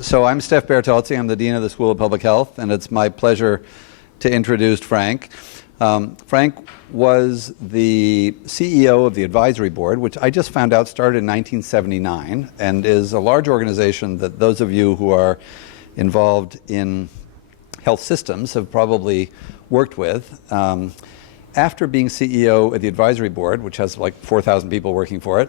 So I'm Steph Bertolzi. I'm the Dean of the School of Public Health, and it's my pleasure to introduce Frank. Frank was the CEO of the advisory board, which I just found out started in 1979 and is a large organization that those of you who are involved in health systems have probably worked with. After being CEO of the advisory board, which has like 4,000 people working for it,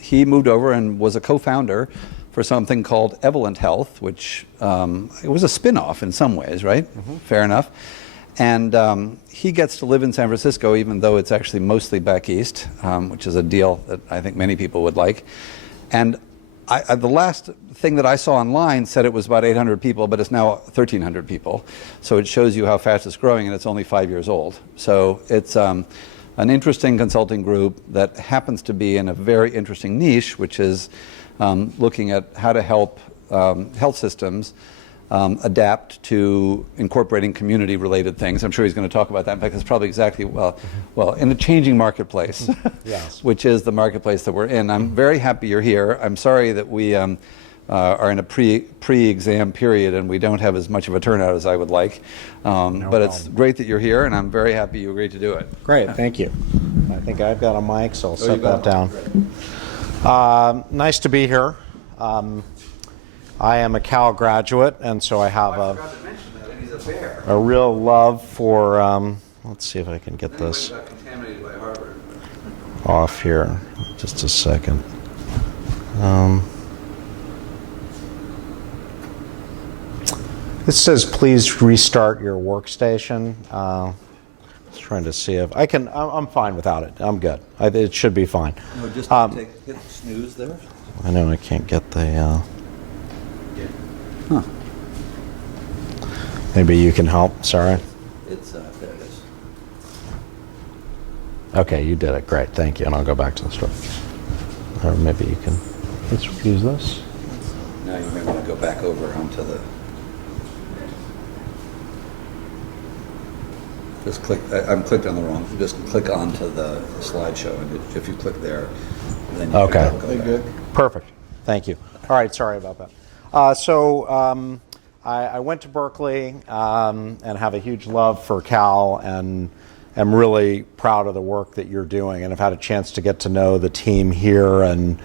he moved over and was a co-founder for something called Evolent Health, which it was a spin-off in some ways, right? Mm-hmm. Fair enough. And he gets to live in San Francisco, even though it's actually mostly back east, which is a deal that I think many people would like. And the last thing that I saw online said it was about 800 people, but it's now 1,300 people. So it shows you how fast it's growing, and it's only 5 years old. So it's an interesting consulting group that happens to be in a very interesting niche, which is looking at how to help health systems adapt to incorporating community-related things. I'm sure he's going to talk about that. In fact, it's probably exactly, well, in a changing marketplace, yes. Which is the marketplace that we're in. I'm very happy you're here. I'm sorry that we are in a pre-exam period and we don't have as much of a turnout as I would like. But it's great that you're here, and I'm very happy you agreed to do it. Great, thank you. I think I've got a mic, so I'll set that down. Nice to be here. I am a Cal graduate, and so I have a real love for, let's see if I can get this off here. Just a second. This says, please restart your workstation. Just trying to see if I can, I'm fine without it. I'm good. It should be fine. No, just hit snooze there. I know I can't get the... Huh. Maybe you can help. Sorry. It's there it is. Okay, you did it. Great, thank you. And I'll go back to the story. Or maybe you can. Let's use this. Now you may want to go back over onto the. Just click. I'm clicked on the wrong. Just click onto the slideshow, and if you click there, then you okay. Can go good. Perfect. Thank you. All right. Sorry about that. I went to Berkeley and have a huge love for Cal, and am really proud of the work that you're doing, and I've had a chance to get to know the team here, and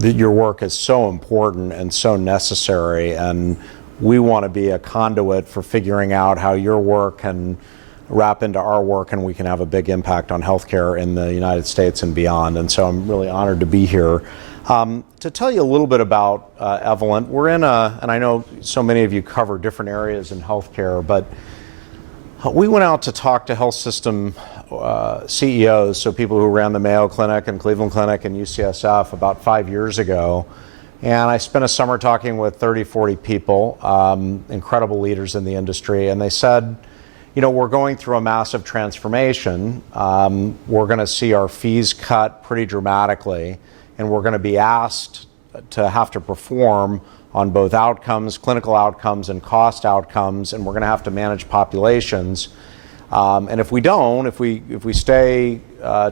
your work is so important and so necessary, and we want to be a conduit for figuring out how your work can wrap into our work, and we can have a big impact on healthcare in the United States and beyond. And so I'm really honored to be here. To tell you a little bit about Evolent, we're in and I know so many of you cover different areas in healthcare, but we went out to talk to health system CEOs, so people who ran the Mayo Clinic and Cleveland Clinic and UCSF about 5 years ago. And I spent a summer talking with 30, 40 people, incredible leaders in the industry, and they said, you know, we're going through a massive transformation. We're going to see our fees cut pretty dramatically, and we're going to be asked to have to perform on both outcomes, clinical outcomes and cost outcomes, and we're going to have to manage populations. And if we don't, if we stay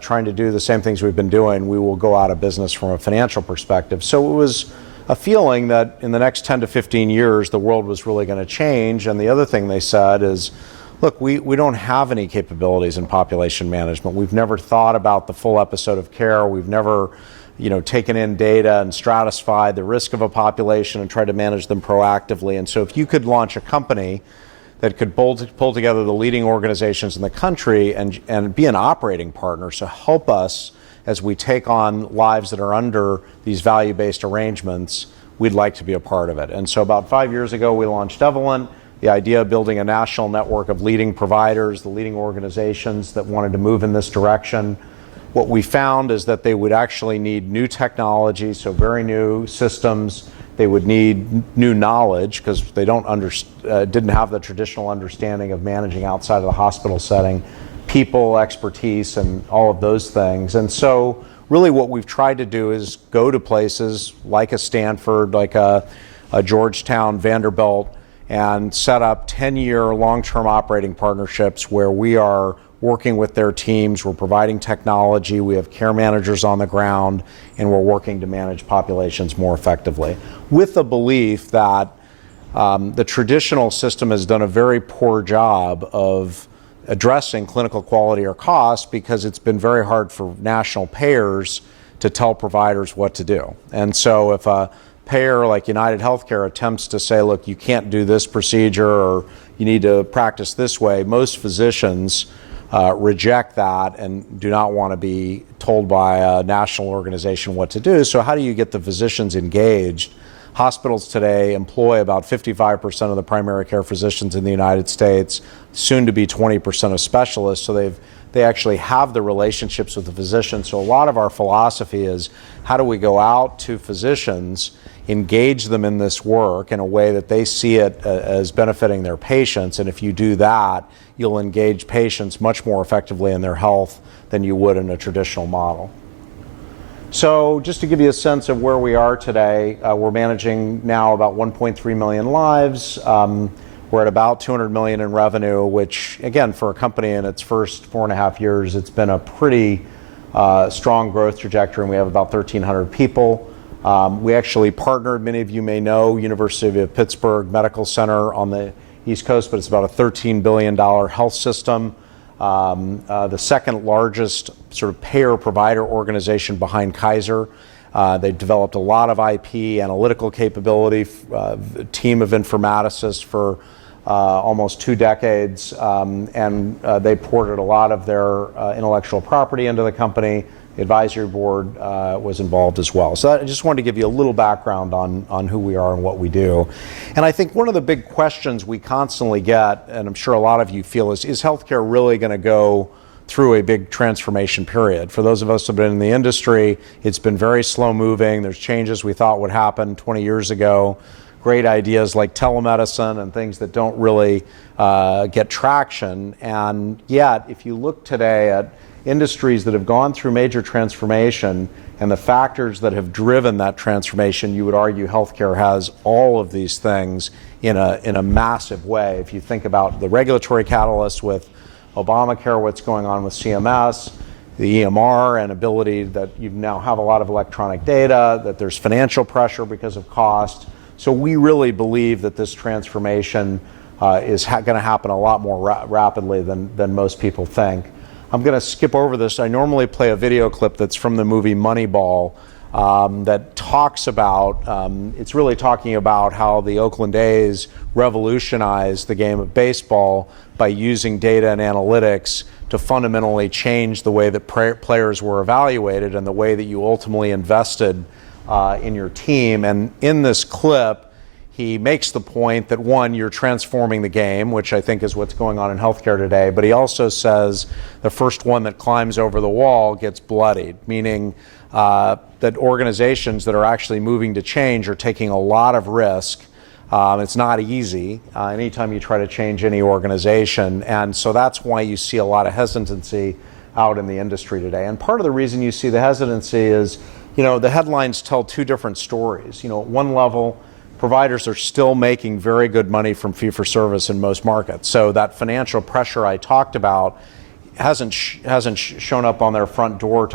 trying to do the same things we've been doing, we will go out of business from a financial perspective. So it was a feeling that in the next 10 to 15 years, the world was really going to change. And the other thing they said is, look, we don't have any capabilities in population management. We've never thought about the full episode of care. We've never, taken in data and stratified the risk of a population and tried to manage them proactively. And so if you could launch a company that could pull together the leading organizations in the country and be an operating partner, so help us as we take on lives that are under these value-based arrangements, we'd like to be a part of it. And so about 5 years ago, we launched Evolent, the idea of building a national network of leading providers, the leading organizations that wanted to move in this direction. What we found is that they would actually need new technology, so very new systems. They would need new knowledge because they didn't have the traditional understanding of managing outside of the hospital setting, people, expertise, and all of those things. And so really what we've tried to do is go to places like a Stanford, like a Georgetown, Vanderbilt, and set up 10-year long-term operating partnerships where we are working with their teams, we're providing technology, we have care managers on the ground, and we're working to manage populations more effectively, with the belief that the traditional system has done a very poor job of addressing clinical quality or cost because it's been very hard for national payers to tell providers what to do. And so if a payer like United Healthcare attempts to say, look, you can't do this procedure or you need to practice this way, most physicians reject that and do not want to be told by a national organization what to do. So how do you get the physicians engaged? Hospitals today employ about 55% of the primary care physicians in the United States, soon to be 20% of specialists. So they actually have the relationships with the physicians. So a lot of our philosophy is, how do we go out to physicians, engage them in this work in a way that they see it as benefiting their patients? And if you do that, you'll engage patients much more effectively in their health than you would in a traditional model. So just to give you a sense of where we are today, we're managing now about 1.3 million lives. We're at about 200 million in revenue, which, again, for a company in its first 4.5 years, it's been a pretty strong growth trajectory, and we have about 1,300 people. We actually partnered, many of you may know, University of Pittsburgh Medical Center on the East Coast, but it's about a $13 billion health system. The second largest sort of payer-provider organization behind Kaiser. They've developed a lot of IP, analytical capability, a team of informaticists for almost 2 decades, and they ported a lot of their intellectual property into the company. The advisory board was involved as well. So I just wanted to give you a little background on who we are and what we do. And I think one of the big questions we constantly get, and I'm sure a lot of you feel, is healthcare really going to go through a big transformation period? For those of us who have been in the industry, it's been very slow moving. There's changes we thought would happen 20 years ago. Great ideas like telemedicine and things that don't really get traction. And yet, if you look today at industries that have gone through major transformation and the factors that have driven that transformation, you would argue healthcare has all of these things in a massive way. If you think about the regulatory catalyst with Obamacare, what's going on with CMS, the EMR, and ability that you now have a lot of electronic data, that there's financial pressure because of cost. So we really believe that this transformation is going to happen a lot more rapidly than most people think. I'm going to skip over this. I normally play a video clip that's from the movie Moneyball that talks about, it's really talking about how the Oakland A's revolutionized the game of baseball by using data and analytics to fundamentally change the way that players were evaluated and the way that you ultimately invested in your team. And in this clip, he makes the point that, one, you're transforming the game, which I think is what's going on in healthcare today, but he also says the first one that climbs over the wall gets bloodied, meaning that organizations that are actually moving to change are taking a lot of risk. It's not easy anytime you try to change any organization, and so that's why you see a lot of hesitancy out in the industry today. And part of the reason you see the hesitancy is, the headlines tell two different stories. At one level, providers are still making very good money from fee-for-service in most markets. So that financial pressure I talked about hasn't shown up on their front door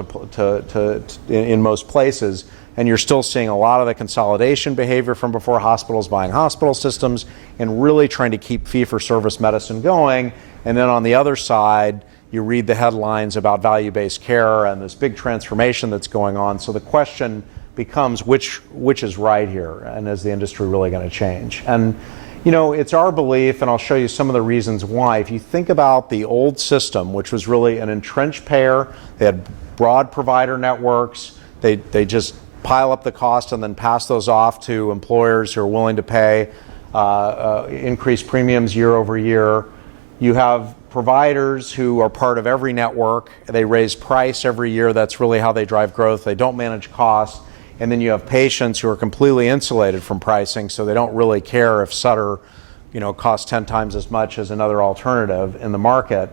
in most places. And you're still seeing a lot of the consolidation behavior from before, hospitals buying hospital systems and really trying to keep fee-for-service medicine going. And then on the other side, you read the headlines about value-based care and this big transformation that's going on. So the question becomes which is right here, and is the industry really going to change? And it's our belief, and I'll show you some of the reasons why. If you think about the old system, which was really an entrenched payer, they had broad provider networks, they just pile up the cost and then pass those off to employers who are willing to pay increased premiums year over year. You have providers who are part of every network. They raise price every year. That's really how they drive growth. They don't manage costs. And then you have patients who are completely insulated from pricing, so they don't really care if Sutter, costs 10 times as much as another alternative in the market.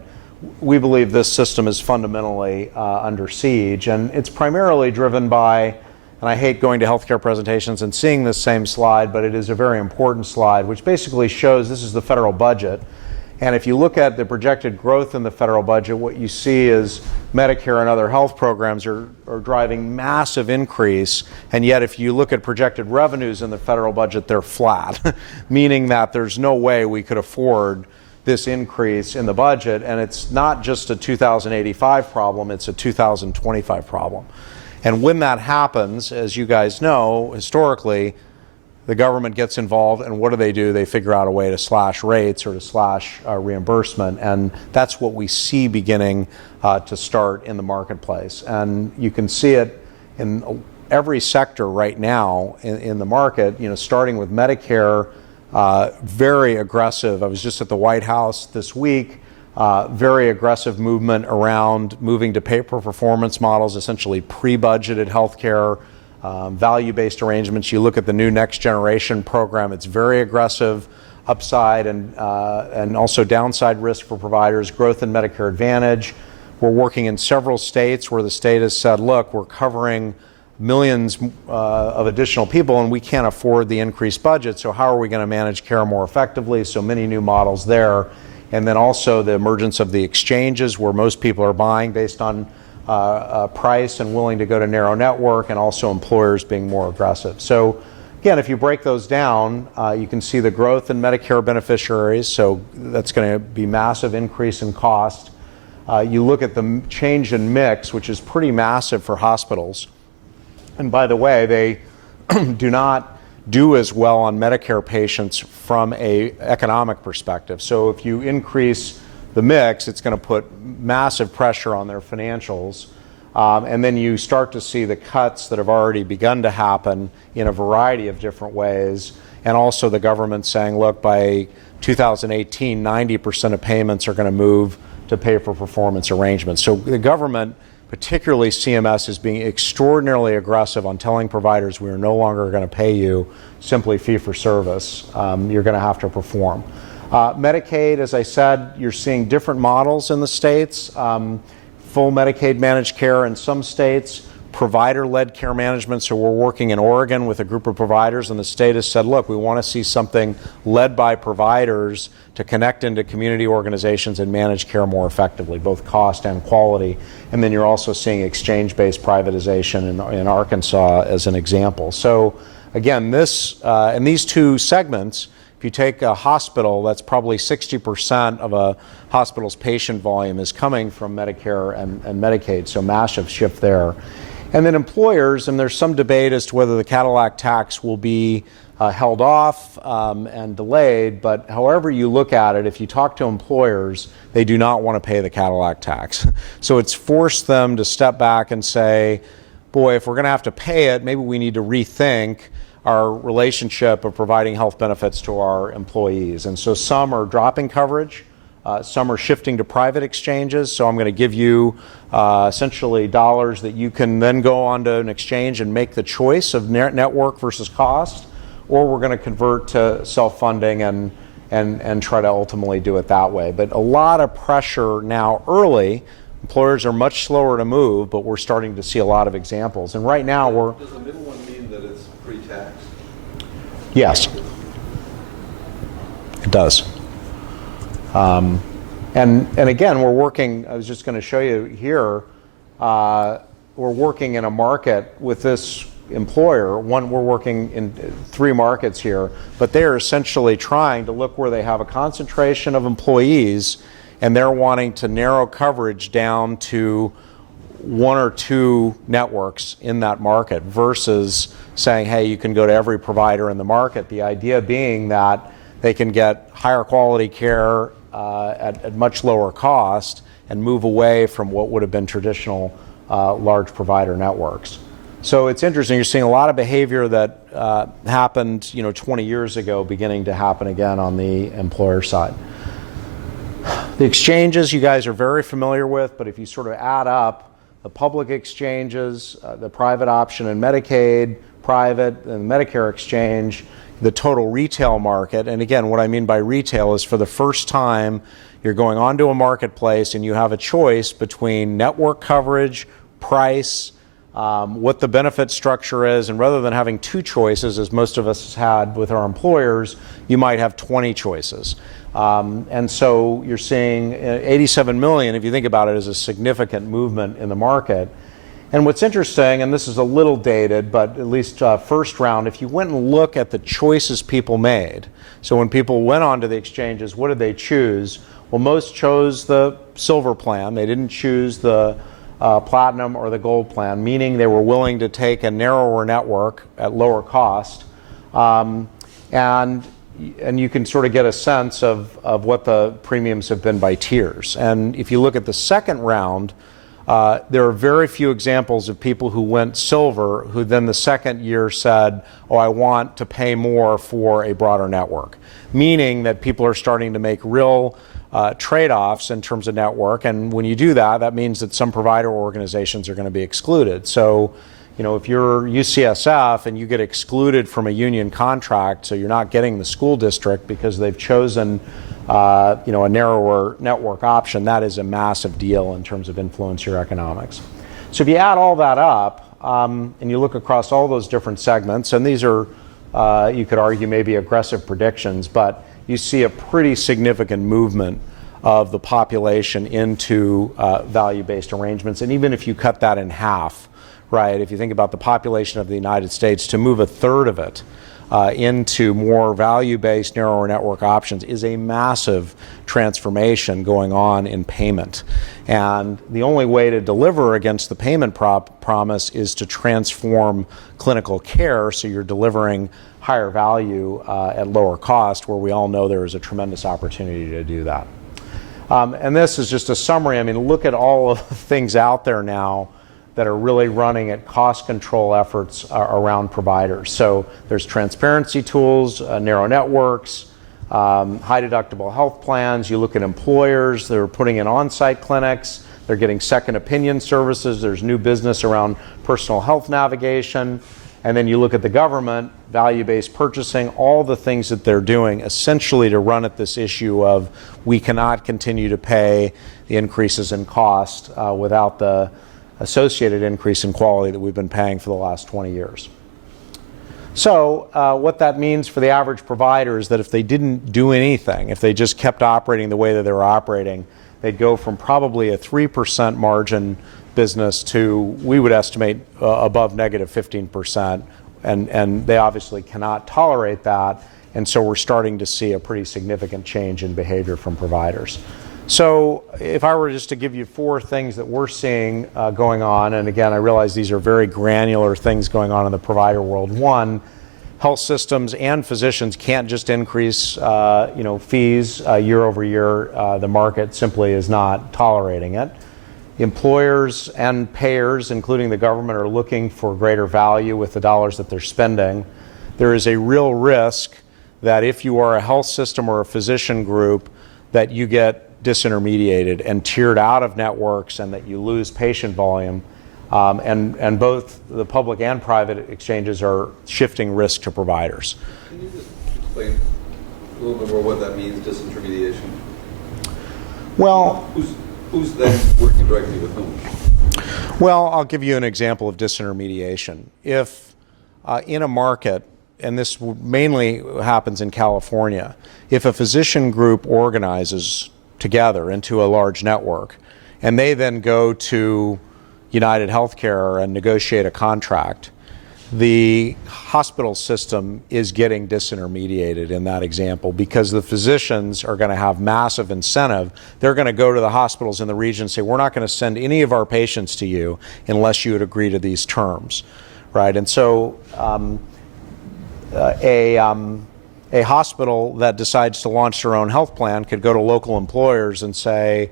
We believe this system is fundamentally under siege, and it's primarily driven by, and I hate going to healthcare presentations and seeing this same slide, but it is a very important slide, which basically shows this is the federal budget. And if you look at the projected growth in the federal budget, what you see is Medicare and other health programs are driving massive increase. And yet if you look at projected revenues in the federal budget, they're flat, meaning that there's no way we could afford this increase in the budget. And it's not just a 2085 problem, it's a 2025 problem. And when that happens, as you guys know, historically, the government gets involved, and what do? They figure out a way to slash rates or to slash reimbursement, and that's what we see beginning to start in the marketplace. And you can see it in every sector right now in the market, starting with Medicare, very aggressive. I was just at the White House this week, very aggressive movement around moving to pay-for-performance models, essentially pre-budgeted health care, value-based arrangements. You look at the new Next Generation program, it's very aggressive, upside and also downside risk for providers, growth in Medicare Advantage. We're working in several states where the state has said, look, we're covering millions of additional people and we can't afford the increased budget, so how are we going to manage care more effectively? So many new models there. And then also the emergence of the exchanges where most people are buying based on price and willing to go to narrow network, and also employers being more aggressive. So again, if you break those down, you can see the growth in Medicare beneficiaries, so that's going to be massive increase in cost. You look at the change in mix, which is pretty massive for hospitals. And by the way, they do not do as well on Medicare patients from an economic perspective. So if you increase the mix, it's going to put massive pressure on their financials. And then you start to see the cuts that have already begun to happen in a variety of different ways. And also the government saying, look, by 2018, 90% of payments are going to move to pay-for-performance arrangements. So the government, particularly CMS, is being extraordinarily aggressive on telling providers we are no longer going to pay you simply fee-for-service. You're going to have to perform. Medicaid, as I said, you're seeing different models in the states. Full Medicaid managed care in some states, provider-led care management. So we're working in Oregon with a group of providers, and the state has said, look, we want to see something led by providers to connect into community organizations and manage care more effectively, both cost and quality. And then you're also seeing exchange-based privatization in Arkansas as an example. So again, in these two segments, if you take a hospital, that's probably 60% of a hospital's patient volume is coming from Medicare and Medicaid, so massive shift there. And then employers, and there's some debate as to whether the Cadillac tax will be held off and delayed, but however you look at it, if you talk to employers, they do not want to pay the Cadillac tax. So it's forced them to step back and say, boy, if we're going to have to pay it, maybe we need to rethink our relationship of providing health benefits to our employees. And so some are dropping coverage, some are shifting to private exchanges. So I'm going to give you essentially dollars that you can then go onto an exchange and make the choice of network versus cost, or we're going to convert to self-funding and try to ultimately do it that way. But a lot of pressure now early. Employers are much slower to move, but we're starting to see a lot of examples. And right now we're... Does the middle one mean that it's pre-tax? Yes, it does. And again, we're working, I was just going to show you here, we're working in a market with this employer. We're working in 3 markets here, but they're essentially trying to look where they have a concentration of employees, and they're wanting to narrow coverage down to 1 or 2 networks in that market versus saying, hey, you can go to every provider in the market. The idea being that they can get higher quality care at much lower cost and move away from what would have been traditional large provider networks. So it's interesting. You're seeing a lot of behavior that happened 20 years ago beginning to happen again on the employer side. The exchanges you guys are very familiar with, but if you sort of add up the public exchanges, the private option in Medicaid, private and Medicare exchange, the total retail market, and again, what I mean by retail is for the first time you're going onto a marketplace and you have a choice between network coverage, price, what the benefit structure is, and rather than having 2 choices, as most of us had with our employers, you might have 20 choices. And so you're seeing 87 million, if you think about it, as a significant movement in the market. And what's interesting, and this is a little dated, but at least first round, if you went and look at the choices people made, so when people went onto the exchanges, what did they choose? Well, most chose the silver plan. They didn't choose the platinum or the gold plan, meaning they were willing to take a narrower network at lower cost. And you can sort of get a sense of what the premiums have been by tiers. And if you look at the second round, there are very few examples of people who went silver who then the second year said, oh, I want to pay more for a broader network, meaning that people are starting to make real trade-offs in terms of network. And when you do that, that means that some provider organizations are going to be excluded. So, you know, if you're UCSF and you get excluded from a union contract, so you're not getting the school district because they've chosen a narrower network option, that is a massive deal in terms of influence your economics. So if you add all that up and you look across all those different segments, and these are, you could argue, maybe aggressive predictions, but you see a pretty significant movement of the population into value-based arrangements. And even if you cut that in half, right, if you think about the population of the United States, to move a third of it into more value-based narrower network options is a massive transformation going on in payment. And the only way to deliver against the payment promise is to transform clinical care so you're delivering higher value at lower cost, where we all know there is a tremendous opportunity to do that. And this is just a summary. I mean, look at all of the things out there now that are really running at cost control efforts around providers. So there's transparency tools, narrow networks, high deductible health plans. You look at employers, they're putting in on-site clinics, they're getting second opinion services, there's new business around personal health navigation. And then you look at the government, value-based purchasing, all the things that they're doing essentially to run at this issue of we cannot continue to pay the increases in cost without the associated increase in quality that we've been paying for the last 20 years. So what that means for the average provider is that if they didn't do anything, if they just kept operating the way that they were operating, they'd go from probably a 3% margin business to, we would estimate, above negative 15%. And they obviously cannot tolerate that. And so we're starting to see a pretty significant change in behavior from providers. So if I were just to give you 4 things that we're seeing going on, and again, I realize these are very granular things going on in the provider world. 1, health systems and physicians can't just increase fees year over year. The market simply is not tolerating it. Employers and payers, including the government, are looking for greater value with the dollars that they're spending. There is a real risk that if you are a health system or a physician group, that you get disintermediated and tiered out of networks and that you lose patient volume. And both the public and private exchanges are shifting risk to providers. Can you just explain a little bit more what that means, disintermediation? Well, who's then working directly with whom? Well, I'll give you an example of disintermediation. If in a market, and this mainly happens in California, if a physician group organizes together into a large network, and they then go to United Healthcare and negotiate a contract, the hospital system is getting disintermediated in that example because the physicians are going to have massive incentive. They're going to go to the hospitals in the region and say, we're not going to send any of our patients to you unless you would agree to these terms, right? And so a hospital that decides to launch their own health plan could go to local employers and say,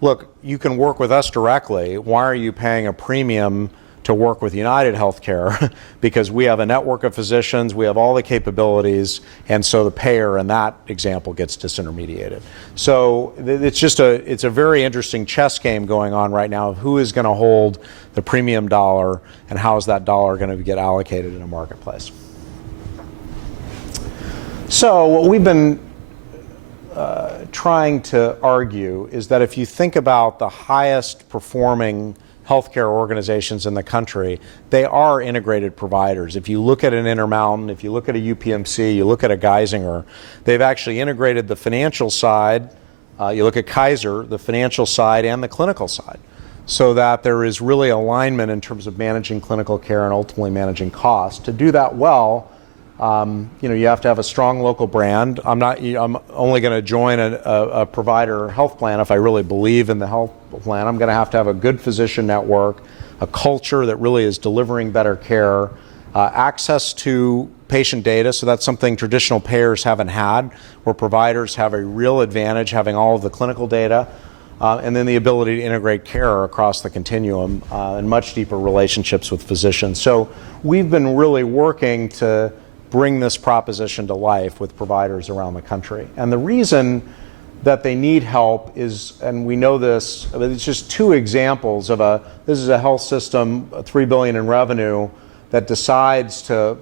look, you can work with us directly. Why are you paying a premium to work with United Healthcare? Because we have a network of physicians, we have all the capabilities, and so the payer in that example gets disintermediated. So it's a very interesting chess game going on right now of who is going to hold the premium dollar and how is that dollar going to get allocated in a marketplace. So what we've been trying to argue is that if you think about the highest performing healthcare organizations in the country, they are integrated providers. If you look at an Intermountain, if you look at a UPMC, you look at a Geisinger, they've actually integrated the financial side. You look at Kaiser, the financial side and the clinical side, so that there is really alignment in terms of managing clinical care and ultimately managing costs. To do that well, you have to have a strong local brand. I'm only going to join a provider health plan if I really believe in the health plan. I'm going to have a good physician network, a culture that really is delivering better care, access to patient data, so that's something traditional payers haven't had, where providers have a real advantage having all of the clinical data, and then the ability to integrate care across the continuum and much deeper relationships with physicians. So we've been really working to bring this proposition to life with providers around the country. And the reason that they need help is, and we know this, it's just two examples of this is a health system, $3 billion in revenue, that decides to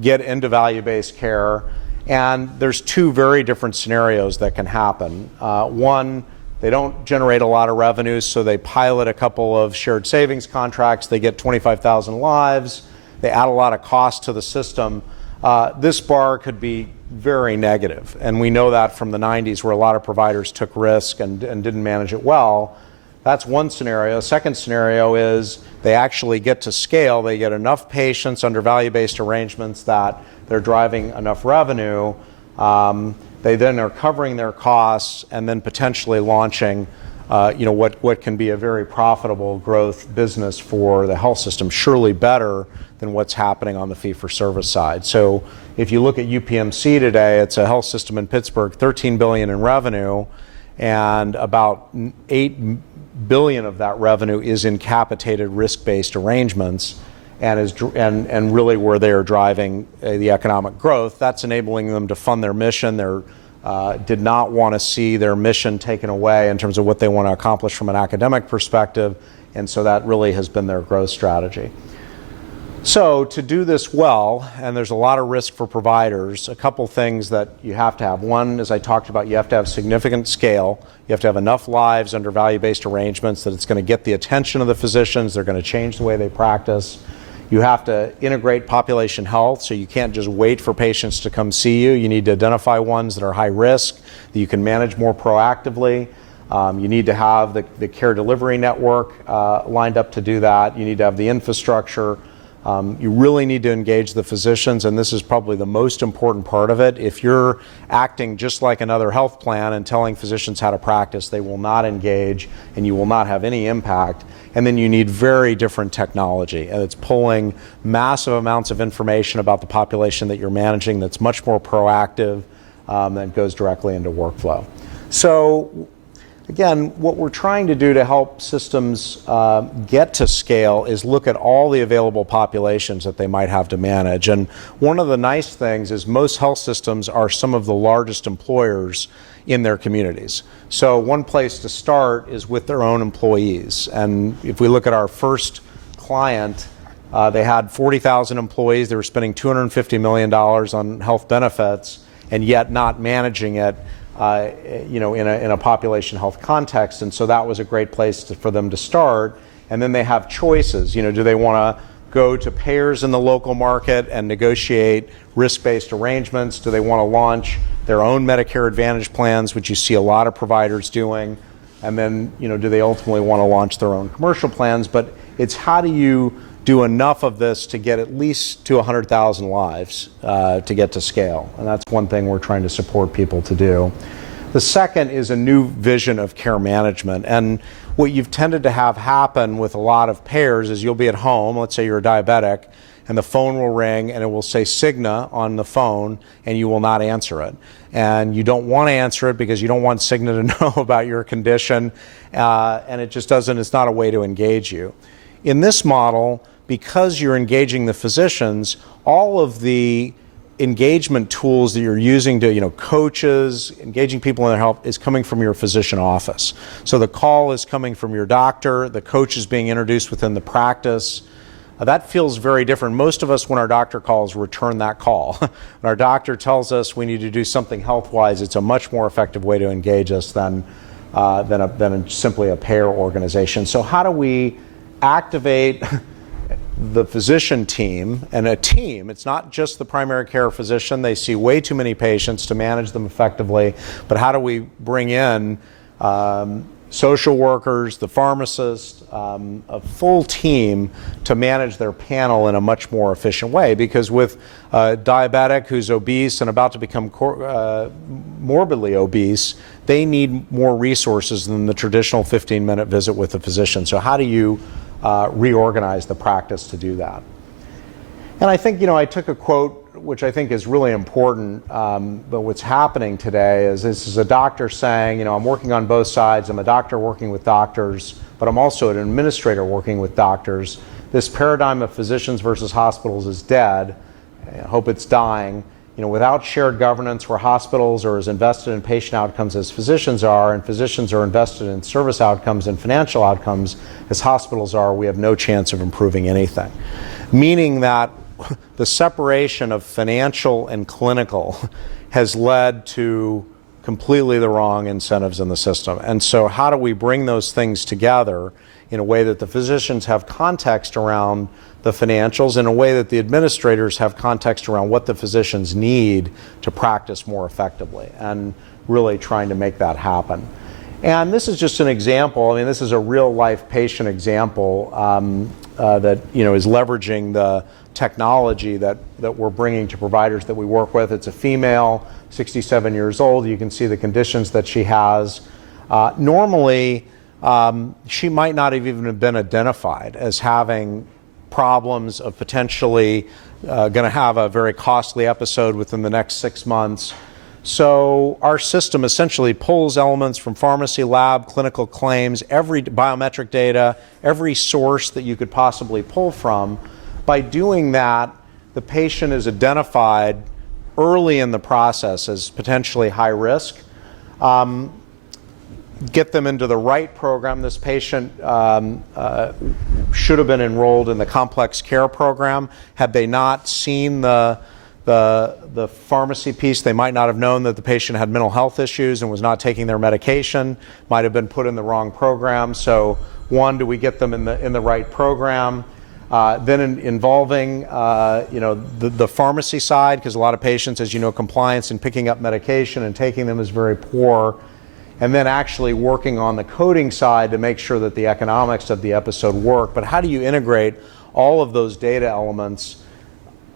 get into value-based care, and there's two very different scenarios that can happen. One, they don't generate a lot of revenues, so they pilot a couple of shared savings contracts, they get 25,000 lives, they add a lot of cost to the system. This bar could be very negative, and we know that from the 90s where a lot of providers took risk and didn't manage it well. That's one scenario. Second scenario is they actually get to scale. They get enough patients under value-based arrangements that they're driving enough revenue. They then are covering their costs and then potentially launching what can be a very profitable growth business for the health system, surely better than what's happening on the fee-for-service side. So if you look at UPMC today, it's a health system in Pittsburgh, $13 billion in revenue, and about $8 billion of that revenue is in capitated risk-based arrangements, and really where they are driving the economic growth. That's enabling them to fund their mission. They did not want to see their mission taken away in terms of what they want to accomplish from an academic perspective, and so that really has been their growth strategy. So to do this well, and there's a lot of risk for providers, a couple things that you have to have. One, as I talked about, you have to have significant scale. You have to have enough lives under value-based arrangements that it's going to get the attention of the physicians. They're going to change the way they practice. You have to integrate population health, so you can't just wait for patients to come see you. You need to identify ones that are high risk, that you can manage more proactively. You need to have the care delivery network lined up to do that. You need to have the infrastructure. You really need to engage the physicians, and this is probably the most important part of it. If you're acting just like another health plan and telling physicians how to practice, they will not engage and you will not have any impact. And then you need very different technology, and it's pulling massive amounts of information about the population that you're managing that's much more proactive, that goes directly into workflow. So again, what we're trying to do to help systems get to scale is look at all the available populations that they might have to manage. And one of the nice things is most health systems are some of the largest employers in their communities. So one place to start is with their own employees. And if we look at our first client, they had 40,000 employees. They were spending $250 million on health benefits and yet not managing it in a population health context, and so that was a great place for them to start. And then they have choices. Do they want to go to payers in the local market and negotiate risk-based arrangements? Do they want to launch their own Medicare Advantage plans, which you see a lot of providers doing? And then, do they ultimately want to launch their own commercial plans? But it's how do you do enough of this to get at least to 100,000 lives to get to scale. And that's one thing we're trying to support people to do. The second is a new vision of care management. And what you've tended to have happen with a lot of payers is you'll be at home, let's say you're a diabetic, and the phone will ring and it will say Cigna on the phone and you will not answer it. And you don't want to answer it because you don't want Cigna to know about your condition, and it just doesn't, it's not a way to engage you. In this model, because you're engaging the physicians, all of the engagement tools that you're using to, coaches, engaging people in their health is coming from your physician office. So the call is coming from your doctor, the coach is being introduced within the practice. That feels very different. Most of us, when our doctor calls, return that call. When our doctor tells us we need to do something health-wise, it's a much more effective way to engage us than simply a payer organization. So how do we activate the physician team, and a team, it's not just the primary care physician, they see way too many patients to manage them effectively, but how do we bring in social workers, the pharmacist, a full team to manage their panel in a much more efficient way? Because with a diabetic who's obese and about to become morbidly obese, they need more resources than the traditional 15-minute visit with a physician. So how do you reorganize the practice to do that? And I think, I took a quote which I think is really important, but what's happening today is this is a doctor saying, I'm working on both sides. I'm a doctor working with doctors, but I'm also an administrator working with doctors. This paradigm of physicians versus hospitals is dead. I hope it's dying. Without shared governance where hospitals are as invested in patient outcomes as physicians are, and physicians are invested in service outcomes and financial outcomes as hospitals are, we have no chance of improving anything. Meaning that the separation of financial and clinical has led to completely the wrong incentives in the system. And so how do we bring those things together in a way that the physicians have context around the financials, in a way that the administrators have context around what the physicians need to practice more effectively, and really trying to make that happen. And this is just an example. This is a real-life patient example that is leveraging the technology that we're bringing to providers that we work with. It's a female, 67 years old. You can see the conditions that she has. Normally, she might not have even been identified as having problems of potentially going to have a very costly episode within the next 6 months. So our system essentially pulls elements from pharmacy, lab, clinical claims, every biometric data, every source that you could possibly pull from. By doing that, the patient is identified early in the process as potentially high risk. Get them into the right program. This patient should have been enrolled in the complex care program. Had they not seen the pharmacy piece, they might not have known that the patient had mental health issues and was not taking their medication, might have been put in the wrong program. So one, do we get them in the right program? Then involving the pharmacy side, because a lot of patients, as you know, compliance in picking up medication and taking them is very poor. And then actually working on the coding side to make sure that the economics of the episode work. But how do you integrate all of those data elements,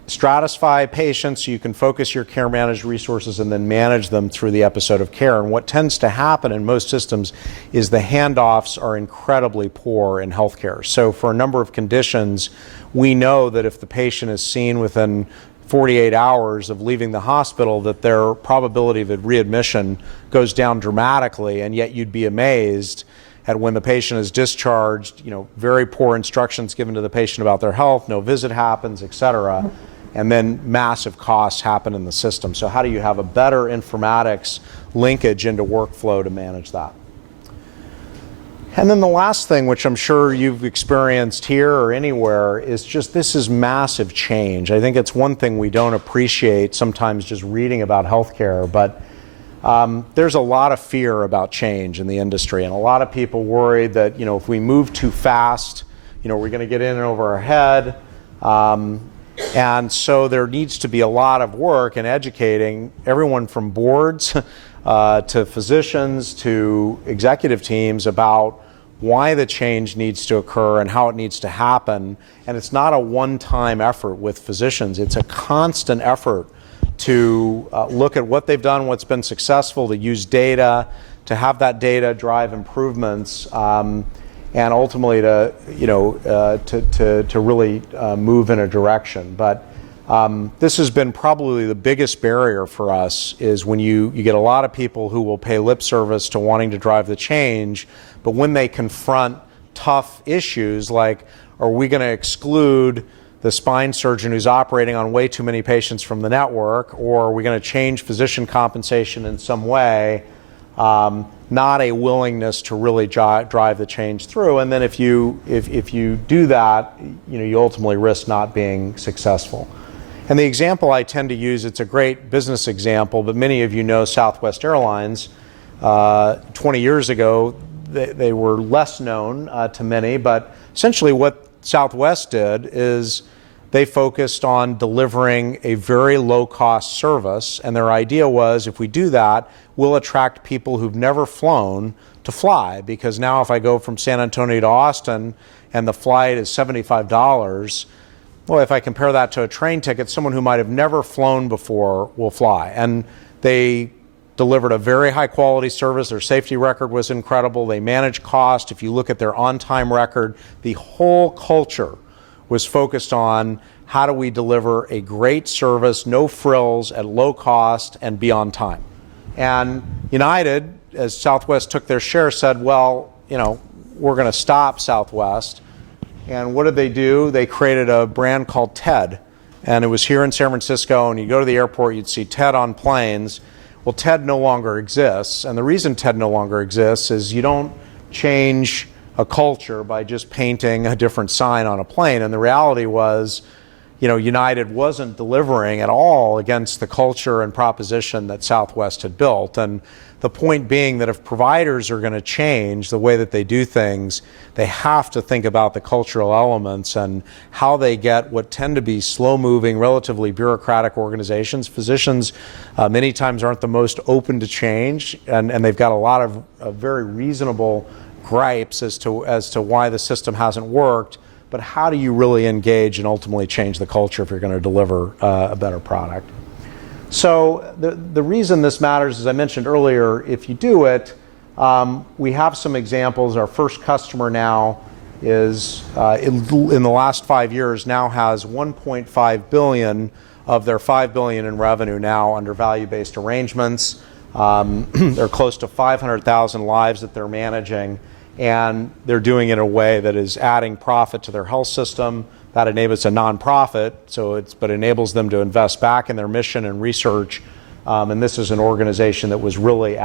stratify patients so you can focus your care managed resources and then manage them through the episode of care? And what tends to happen in most systems is the handoffs are incredibly poor in healthcare. So for a number of conditions, we know that if the patient is seen within 48 hours of leaving the hospital, that their probability of readmission goes down dramatically, and yet you'd be amazed at when the patient is discharged, very poor instructions given to the patient about their health, no visit happens, et cetera, and then massive costs happen in the system. So how do you have a better informatics linkage into workflow to manage that? And then the last thing, which I'm sure you've experienced here or anywhere, is just this is massive change. I think it's one thing we don't appreciate sometimes just reading about healthcare, but there's a lot of fear about change in the industry, and a lot of people worried that if we move too fast, we're going to get in and over our head. And so there needs to be a lot of work in educating everyone from boards to physicians to executive teams about why the change needs to occur and how it needs to happen. And it's not a one-time effort with physicians. It's a constant effort to look at what they've done, what's been successful, to use data, to have that data drive improvements, and ultimately to really move in a direction. But this has been probably the biggest barrier for us, is when you get a lot of people who will pay lip service to wanting to drive the change, but when they confront tough issues like, are we going to exclude the spine surgeon who's operating on way too many patients from the network, or are we going to change physician compensation in some way? Not a willingness to really drive the change through. And then if you do that, you ultimately risk not being successful. And the example I tend to use, it's a great business example, but many of you know Southwest Airlines. 20 years ago, they were less known to many, but essentially what Southwest did is they focused on delivering a very low-cost service, and their idea was, if we do that, we'll attract people who've never flown to fly, because now if I go from San Antonio to Austin and the flight is $75, well, if I compare that to a train ticket, someone who might have never flown before will fly. And they delivered a very high-quality service. Their safety record was incredible. They managed cost. If you look at their on-time record, the whole culture was focused on how do we deliver a great service, no frills, at low cost, and be on time. And United, as Southwest took their share, said, well, we're going to stop Southwest. And what did they do? They created a brand called TED. And it was here in San Francisco, and you go to the airport, you'd see TED on planes. Well, TED no longer exists. And the reason TED no longer exists is you don't change a culture by just painting a different sign on a plane. And the reality was, United wasn't delivering at all against the culture and proposition that Southwest had built. And the point being that if providers are going to change the way that they do things, they have to think about the cultural elements and how they get what tend to be slow-moving, relatively bureaucratic organizations. Physicians many times aren't the most open to change, and they've got a lot of very reasonable gripes as to why the system hasn't worked. But how do you really engage and ultimately change the culture if you're going to deliver a better product? So the reason this matters, as I mentioned earlier, if you do it, we have some examples. Our first customer now is, in the last 5 years, now has $1.5 billion of their $5 billion in revenue now under value-based arrangements. They're close to 500,000 lives that they're managing, and they're doing it in a way that is adding profit to their health system. That enables a nonprofit, but enables them to invest back in their mission and research. And this is an organization that was really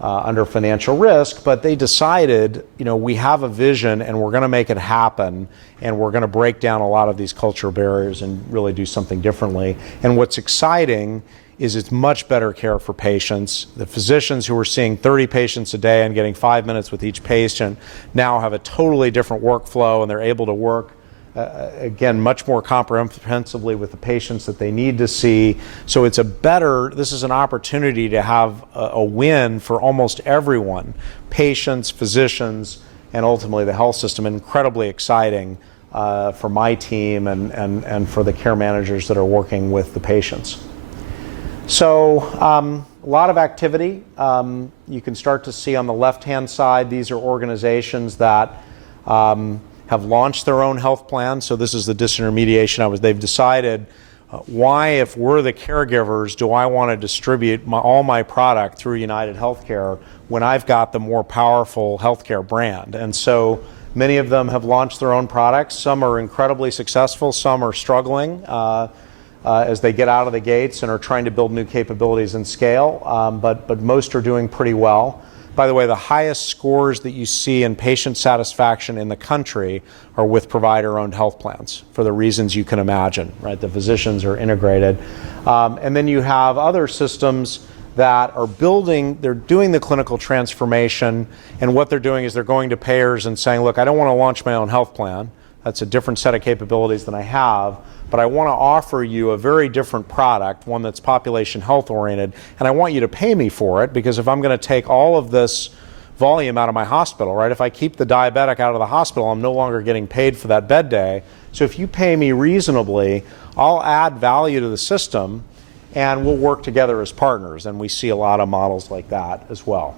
under financial risk, but they decided, we have a vision and we're going to make it happen, and we're going to break down a lot of these cultural barriers and really do something differently. And what's exciting is it's much better care for patients. The physicians who were seeing 30 patients a day and getting 5 minutes with each patient now have a totally different workflow, and they're able to work again, much more comprehensively with the patients that they need to see. So this is an opportunity to have a win for almost everyone, patients, physicians, and ultimately the health system. Incredibly exciting for my team and for the care managers that are working with the patients. So a lot of activity. You can start to see on the left-hand side, these are organizations that have launched their own health plan. So this is the disintermediation. They've decided, why, if we're the caregivers, do I want to distribute all my product through United Healthcare when I've got the more powerful healthcare brand? And so many of them have launched their own products. Some are incredibly successful. Some are struggling as they get out of the gates and are trying to build new capabilities and scale. But most are doing pretty well. By the way, the highest scores that you see in patient satisfaction in the country are with provider-owned health plans for the reasons you can imagine, right? The physicians are integrated. And then you have other systems that are they're doing the clinical transformation, and what they're doing is they're going to payers and saying, look, I don't want to launch my own health plan. That's a different set of capabilities than I have. But I want to offer you a very different product, one that's population health oriented, and I want you to pay me for it, because if I'm going to take all of this volume out of my hospital, right? If I keep the diabetic out of the hospital, I'm no longer getting paid for that bed day. So if you pay me reasonably, I'll add value to the system, and we'll work together as partners. And we see a lot of models like that as well.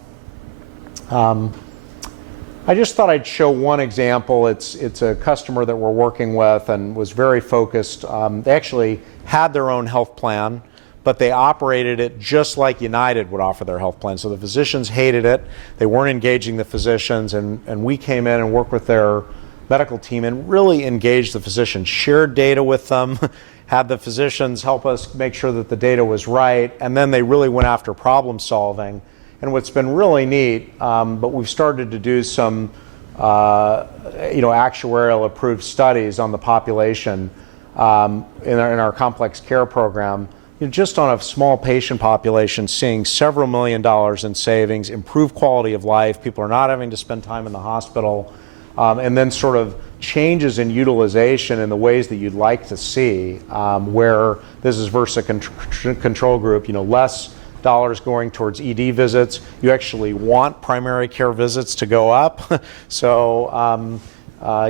I just thought I'd show one example. It's a customer that we're working with and was very focused. They actually had their own health plan, but they operated it just like United would offer their health plan. So the physicians hated it. They weren't engaging the physicians, and we came in and worked with their medical team and really engaged the physicians, shared data with them, had the physicians help us make sure that the data was right, and then they really went after problem solving. And what's been really neat, but we've started to do some actuarial approved studies on the population in our complex care program. Just on a small patient population, seeing several $million in savings, improved quality of life. People are not having to spend time in the hospital. and then sort of changes in utilization in the ways that you'd like to see, where this is versus a control group, less dollars going towards ED visits. You actually want primary care visits to go up. So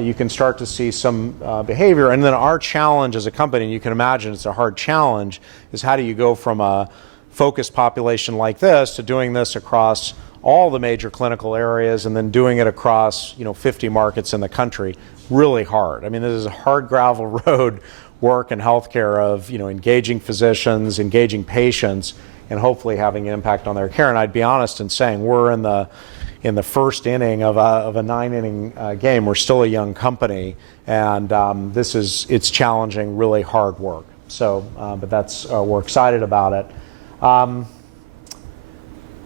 you can start to see some behavior. And then our challenge as a company, and you can imagine it's a hard challenge, is how do you go from a focused population like this to doing this across all the major clinical areas and then doing it across 50 markets in the country. Really hard. I mean, this is a hard gravel road work in healthcare of engaging physicians, engaging patients, and hopefully having an impact on their care. And I'd be honest in saying we're in the first inning of a 9-inning game. We're still a young company, and it's challenging, really hard work. So, but that's we're excited about it.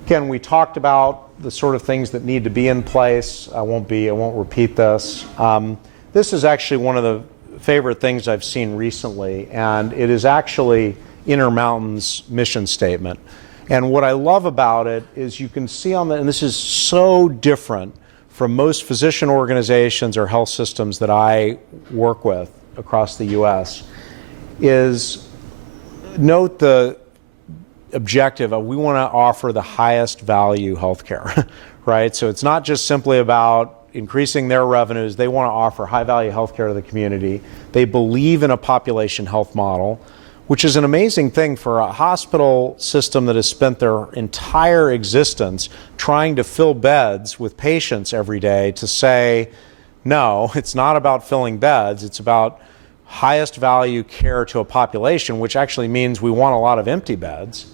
Again, we talked about the sort of things that need to be in place. I won't repeat this. This is actually one of the favorite things I've seen recently, and it is actually Intermountain's mission statement. And what I love about it is you can see and this is so different from most physician organizations or health systems that I work with across the U.S., is note the objective of we want to offer the highest value healthcare, right? So it's not just simply about increasing their revenues. They want to offer high value healthcare to the community. They believe in a population health model, which is an amazing thing for a hospital system that has spent their entire existence trying to fill beds with patients every day to say, no, it's not about filling beds. It's about highest value care to a population, which actually means we want a lot of empty beds.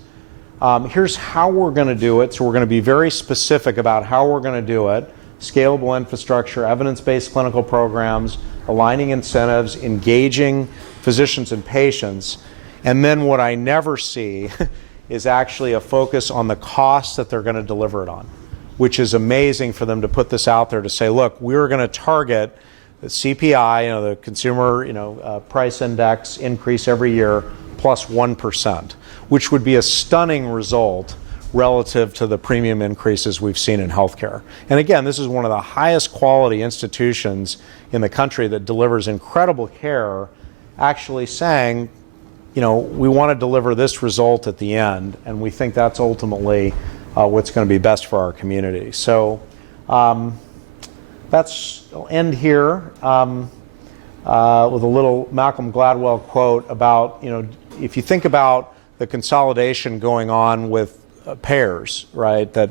Here's how we're going to do it. So we're going to be very specific about how we're going to do it. Scalable infrastructure, evidence-based clinical programs, aligning incentives, engaging physicians and patients. And then what I never see is actually a focus on the costs that they're going to deliver it on, which is amazing for them to put this out there to say, look, we're going to target the CPI, the consumer price index increase every year plus 1%, which would be a stunning result relative to the premium increases we've seen in healthcare. And again, this is one of the highest quality institutions in the country that delivers incredible care, actually saying, we want to deliver this result at the end, and we think that's ultimately what's going to be best for our community. So I'll end here with a little Malcolm Gladwell quote about, if you think about the consolidation going on with payers, right, that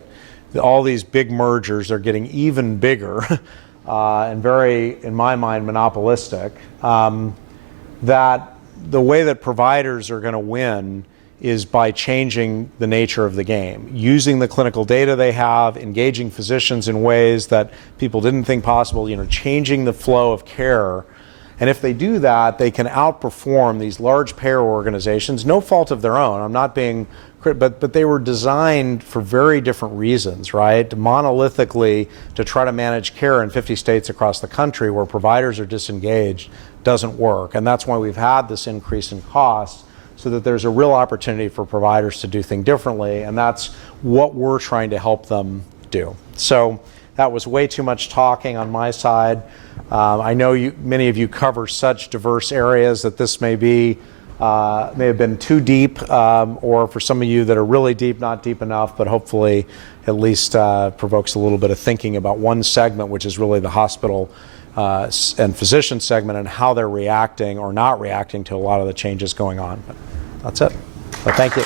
all these big mergers are getting even bigger and very, in my mind, monopolistic, that the way that providers are going to win is by changing the nature of the game, using the clinical data they have, engaging physicians in ways that people didn't think possible, changing the flow of care. And if they do that, they can outperform these large payer organizations, no fault of their own. I'm not being, but they were designed for very different reasons, right? Monolithically, to try to manage care in 50 states across the country where providers are disengaged doesn't work. And that's why we've had this increase in costs, so that there's a real opportunity for providers to do things differently. And that's what we're trying to help them do. So that was way too much talking on my side. I know many of you cover such diverse areas that this may have been too deep, or for some of you that are really deep, not deep enough, but hopefully at least provokes a little bit of thinking about one segment, which is really the hospital and physician segment, and how they're reacting or not reacting to a lot of the changes going on. But that's it. But thank you.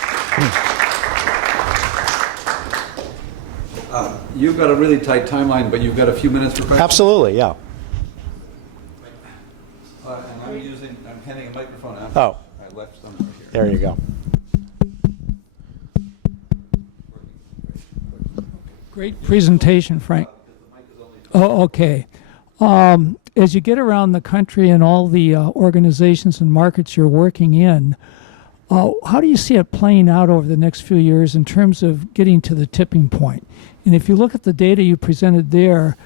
You've got a really tight timeline, but you've got a few minutes for questions. Absolutely, yeah. And I'm handing a microphone out. Oh. I left some right here. There you go. Great presentation, Frank. Oh, okay. As you get around the country and all the organizations and markets you're working in, how do you see it playing out over the next few years in terms of getting to the tipping point? And if you look at the data you presented there,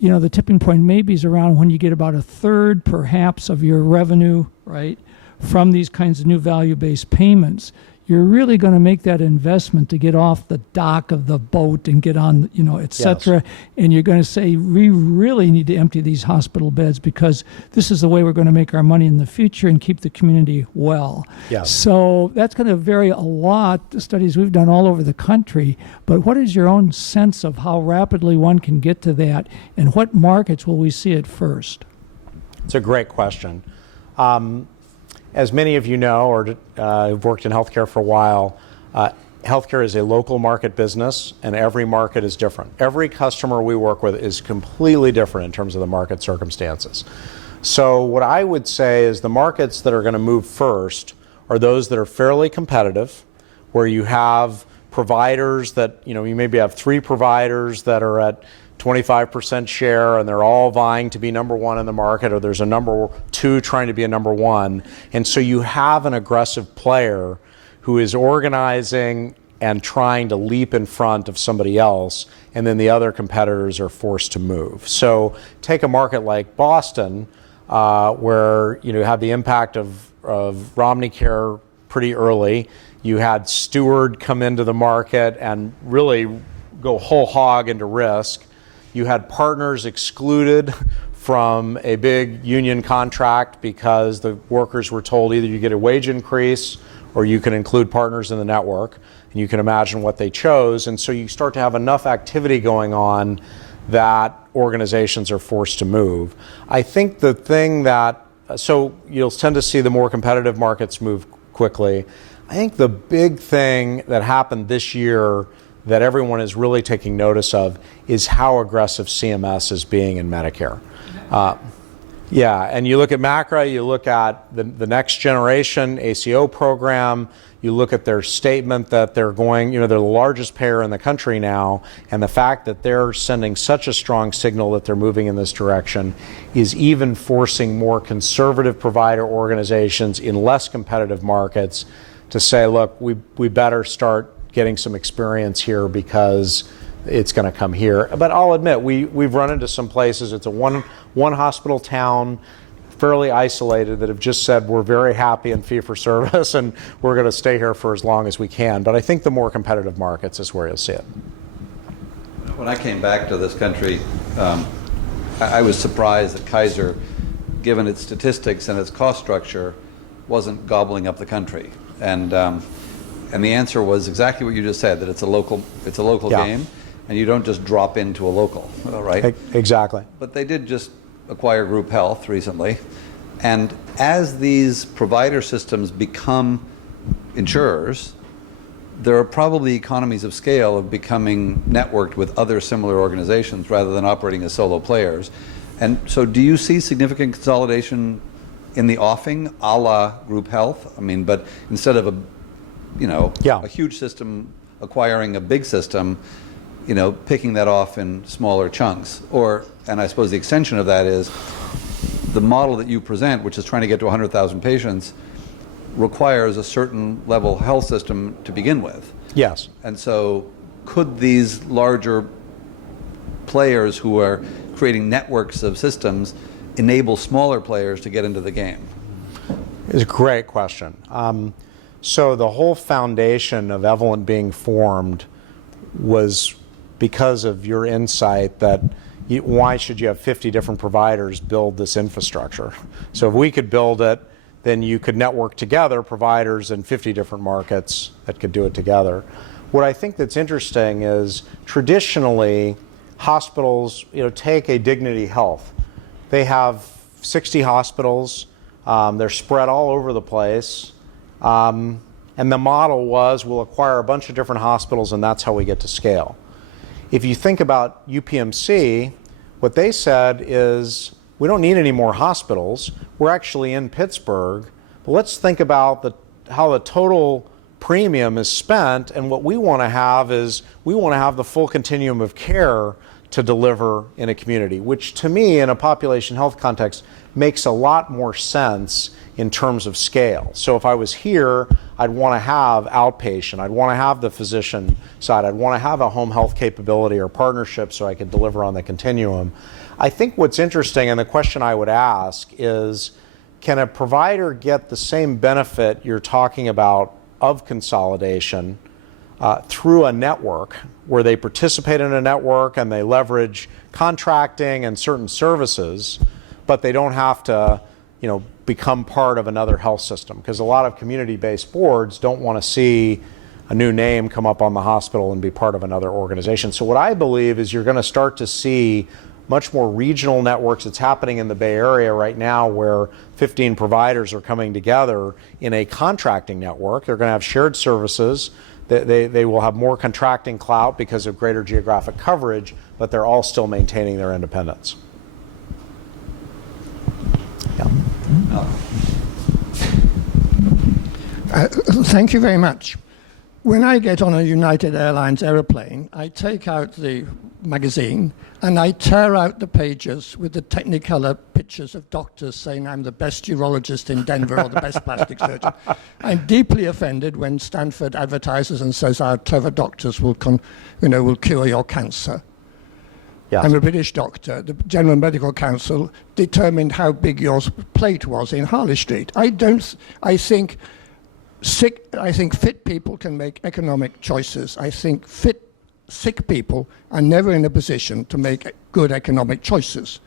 the tipping point maybe is around when you get about a third, perhaps, of your revenue, right, from these kinds of new value-based payments. you're really going to make that investment to get off the dock of the boat and get on, et cetera. And you're going to say, we really need to empty these hospital beds because this is the way we're going to make our money in the future and keep the community well. Yes. So that's going to vary a lot, the studies we've done all over the country. But what is your own sense of how rapidly one can get to that, and what markets will we see it first? It's a great question. As many of you know, or who've worked in healthcare for a while, healthcare is a local market business, and every market is different. Every customer we work with is completely different in terms of the market circumstances. So what I would say is the markets that are going to move first are those that are fairly competitive, where you have providers that, you maybe have 3 providers that are at 25% share and they're all vying to be number 1 in the market, or there's a number 2 trying to be a number 1. And so you have an aggressive player who is organizing and trying to leap in front of somebody else, and then the other competitors are forced to move. So take a market like Boston, where you have the impact of Romneycare pretty early. You had Steward come into the market and really go whole hog into risk. You had Partners excluded from a big union contract because the workers were told either you get a wage increase or you can include Partners in the network. And you can imagine what they chose. And so you start to have enough activity going on that organizations are forced to move. I think the thing so you'll tend to see the more competitive markets move quickly. I think the big thing that happened this year that everyone is really taking notice of is how aggressive CMS is being in Medicare. And you look at MACRA, you look at the next generation ACO program, you look at their statement that they're going, they're the largest payer in the country now, and the fact that they're sending such a strong signal that they're moving in this direction is even forcing more conservative provider organizations in less competitive markets to say, look, we better start getting some experience here because it's going to come here. But I'll admit, we've run into some places, it's a one hospital town, fairly isolated, that have just said we're very happy in fee-for-service and we're going to stay here for as long as we can. But I think the more competitive markets is where you'll see it. When I came back to this country, I was surprised that Kaiser, given its statistics and its cost structure, wasn't gobbling up the country. And the answer was exactly what you just said, that it's a local game, and you don't just drop into a local, right? Exactly. But they did just acquire Group Health recently, and as these provider systems become insurers, there are probably economies of scale of becoming networked with other similar organizations rather than operating as solo players. And so do you see significant consolidation in the offing, a la Group Health? I mean, but instead of a huge system acquiring a big system, picking that off in smaller chunks. And I suppose the extension of that is the model that you present, which is trying to get to 100,000 patients, requires a certain level health system to begin with. Yes. And so could these larger players who are creating networks of systems enable smaller players to get into the game? It's a great question. So the whole foundation of Evolent being formed was because of your insight that why should you have 50 different providers build this infrastructure? So if we could build it, then you could network together providers in 50 different markets that could do it together. What I think that's interesting is traditionally hospitals, take a Dignity Health. They have 60 hospitals. They're spread all over the place. And the model was we'll acquire a bunch of different hospitals and that's how we get to scale. If you think about UPMC, what they said is we don't need any more hospitals. We're actually in Pittsburgh, but let's think about how the total premium is spent, and what we want to have is we want to have the full continuum of care to deliver in a community, which to me in a population health context makes a lot more sense in terms of scale. So if I was here, I'd want to have outpatient, I'd want to have the physician side, I'd want to have a home health capability or partnership so I could deliver on the continuum. I think what's interesting, and the question I would ask is, can a provider get the same benefit you're talking about of consolidation through a network where they participate in a network and they leverage contracting and certain services, but they don't have to, become part of another health system, because a lot of community-based boards don't want to see a new name come up on the hospital and be part of another organization. So what I believe is you're going to start to see much more regional networks. It's happening in the Bay Area right now, where 15 providers are coming together in a contracting network. They're going to have shared services. They will have more contracting clout because of greater geographic coverage, but they're all still maintaining their independence. Yeah. Thank you very much. When I get on a United Airlines aeroplane, I take out the magazine and I tear out the pages with the Technicolor pictures of doctors saying I'm the best urologist in Denver or the best plastic surgeon. I'm deeply offended when Stanford advertises and says our clever doctors will cure your cancer. Yes. I'm a British doctor. The General Medical Council determined how big your plate was in Harley Street. I think fit people can make economic choices. I think sick people are never in a position to make good economic choices.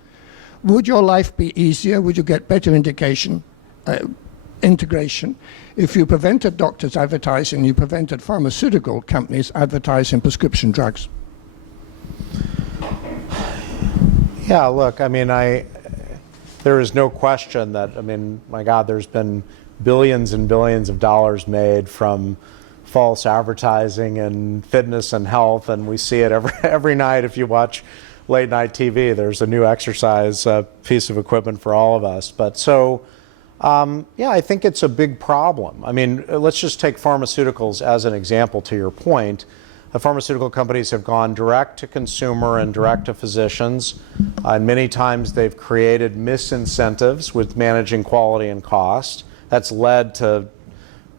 Would your life be easier? Would you get better integration if you prevented doctors advertising, you prevented pharmaceutical companies advertising prescription drugs? Yeah, look, there is no question that, my God, there's been billions and billions of dollars made from false advertising in fitness and health, and we see it every night. If you watch late night TV, there's a new exercise piece of equipment for all of us. But so, I think it's a big problem. Let's just take pharmaceuticals as an example. To your point, the pharmaceutical companies have gone direct to consumer and direct to physicians, and many times they've created misincentives with managing quality and cost. That's led to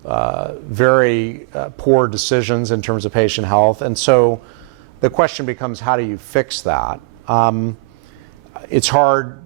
very poor decisions in terms of patient health. And so the question becomes, how do you fix that? It's hard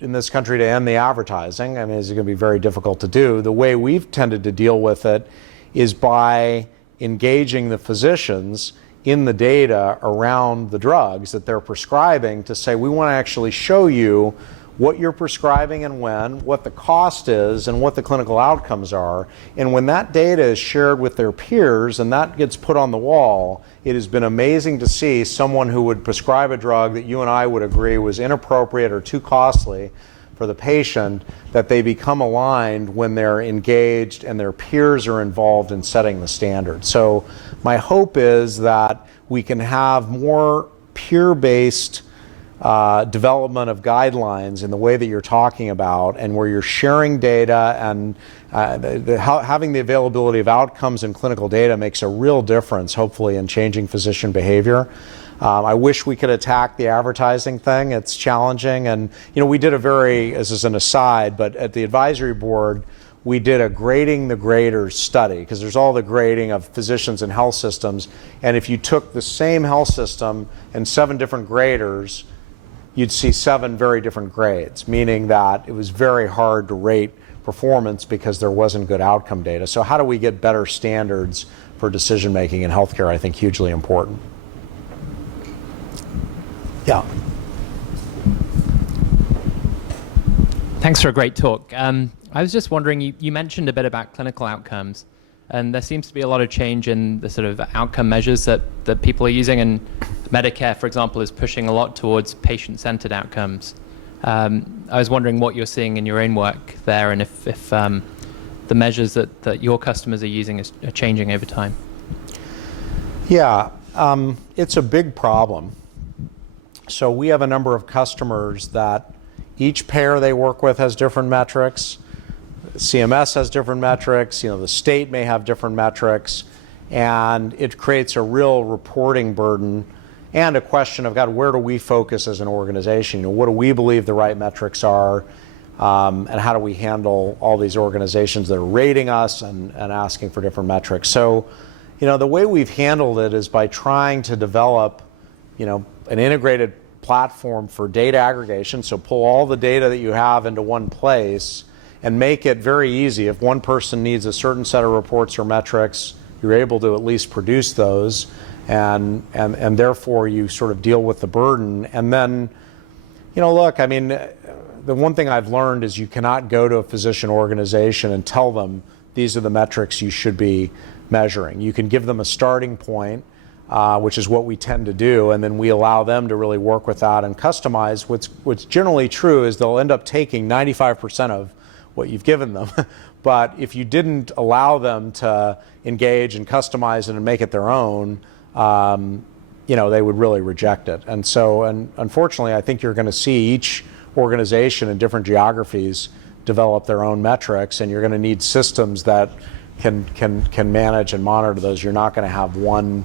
in this country to end the advertising. It's going to be very difficult to do. The way we've tended to deal with it is by engaging the physicians in the data around the drugs that they're prescribing to say, we want to actually show you what you're prescribing and when, what the cost is, and what the clinical outcomes are. And when that data is shared with their peers and that gets put on the wall, it has been amazing to see someone who would prescribe a drug that you and I would agree was inappropriate or too costly for the patient, that they become aligned when they're engaged and their peers are involved in setting the standard. So my hope is that we can have more peer-based development of guidelines in the way that you're talking about, and where you're sharing data, and having the availability of outcomes and clinical data makes a real difference, hopefully, in changing physician behavior. I wish we could attack the advertising thing. It's challenging. And, we did as an aside, but at the advisory board, we did a grading the graders study, because there's all the grading of physicians and health systems. And if you took the same health system and 7 different graders, you'd see 7 very different grades, meaning that it was very hard to rate performance because there wasn't good outcome data. So how do we get better standards for decision making in healthcare? I think hugely important. Yeah. Thanks for a great talk. I was just wondering, you mentioned a bit about clinical outcomes, and there seems to be a lot of change in the sort of outcome measures that people are using, and Medicare, for example, is pushing a lot towards patient-centered outcomes. I was wondering what you're seeing in your own work there, and if the measures that your customers are using are changing over time. Yeah, it's a big problem. So we have a number of customers that each payer they work with has different metrics. CMS has different metrics. The state may have different metrics, and it creates a real reporting burden and a question of, God, where do we focus as an organization? What do we believe the right metrics are, and how do we handle all these organizations that are rating us and asking for different metrics? So, the way we've handled it is by trying to develop, an integrated platform for data aggregation. So pull all the data that you have into one place and make it very easy. If one person needs a certain set of reports or metrics, you're able to at least produce those, and therefore you sort of deal with the burden. And then, look, I mean, the one thing I've learned is you cannot go to a physician organization and tell them these are the metrics you should be measuring. You can give them a starting point, which is what we tend to do, and then we allow them to really work with that and customize. What's generally true is they'll end up taking 95% of what you've given them. But if you didn't allow them to engage and customize it and make it their own, they would really reject it. And so, unfortunately, I think you're going to see each organization in different geographies develop their own metrics, and you're going to need systems that can manage and monitor those. You're not going to have one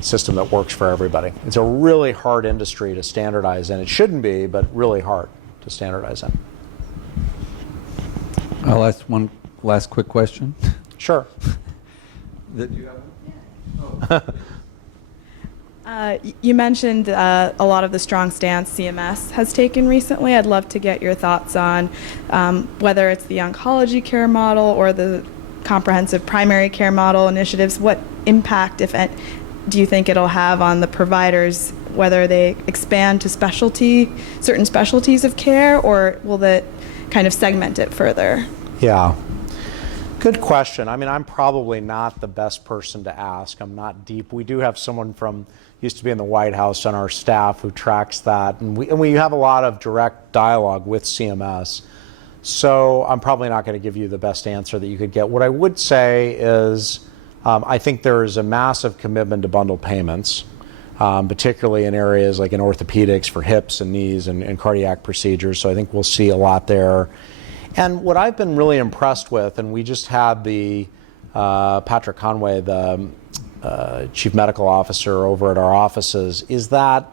system that works for everybody. It's a really hard industry to standardize in. It shouldn't be, but really hard to standardize in. I'll ask one last quick question. Sure. Did you have one? You mentioned a lot of the strong stance CMS has taken recently. I'd love to get your thoughts on whether it's the oncology care model or the comprehensive primary care model initiatives. What impact, if any, do you think it'll have on the providers, whether they expand to certain specialties of care, or will that kind of segment it further? Yeah. Good question. I mean, I'm probably not the best person to ask. I'm not deep. We do have someone used to be in the White House on our staff who tracks that, and we have a lot of direct dialogue with CMS. So I'm probably not going to give you the best answer that you could get. What I would say is I think there is a massive commitment to bundle payments, particularly in areas like in orthopedics for hips and knees and cardiac procedures. So I think we'll see a lot there. And what I've been really impressed with, and we just had the Patrick Conway, the Chief Medical Officer over at our offices, is that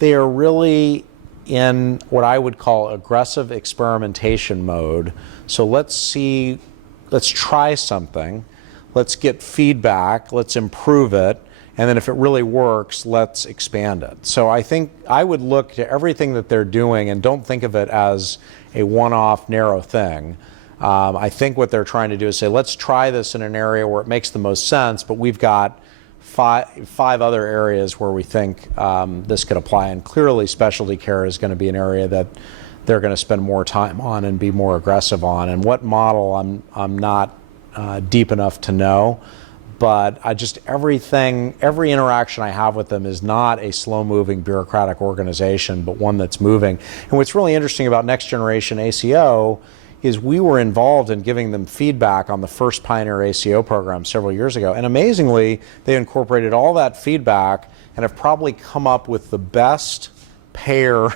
they are really in what I would call aggressive experimentation mode. So let's try something, let's get feedback, let's improve it, and then if it really works, let's expand it. So I think I would look to everything that they're doing and don't think of it as a one-off narrow thing. I think what they're trying to do is say, let's try this in an area where it makes the most sense, but we've got five other areas where we think this could apply. And clearly specialty care is going to be an area that they're going to spend more time on and be more aggressive on. And what model, I'm not deep enough to know. But every interaction I have with them is not a slow-moving bureaucratic organization, but one that's moving. And what's really interesting about Next Generation ACO is we were involved in giving them feedback on the first Pioneer ACO program several years ago. And amazingly, they incorporated all that feedback and have probably come up with the best payer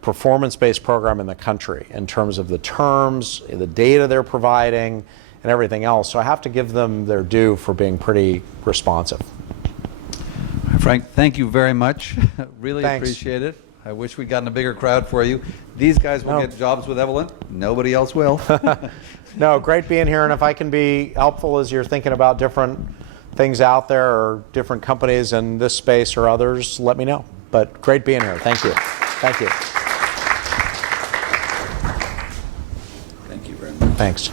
performance-based program in the country in terms of the terms, the data they're providing, and everything else. So I have to give them their due for being pretty responsive. Frank, thank you very much. Really Thanks. appreciate it. I wish we'd gotten a bigger crowd for you. These guys will get jobs with Evolent. Nobody else will. No, great being here. And if I can be helpful as you're thinking about different things out there or different companies in this space or others, let me know. But great being here. Thank you. Thank you. Thank you very much. Thanks.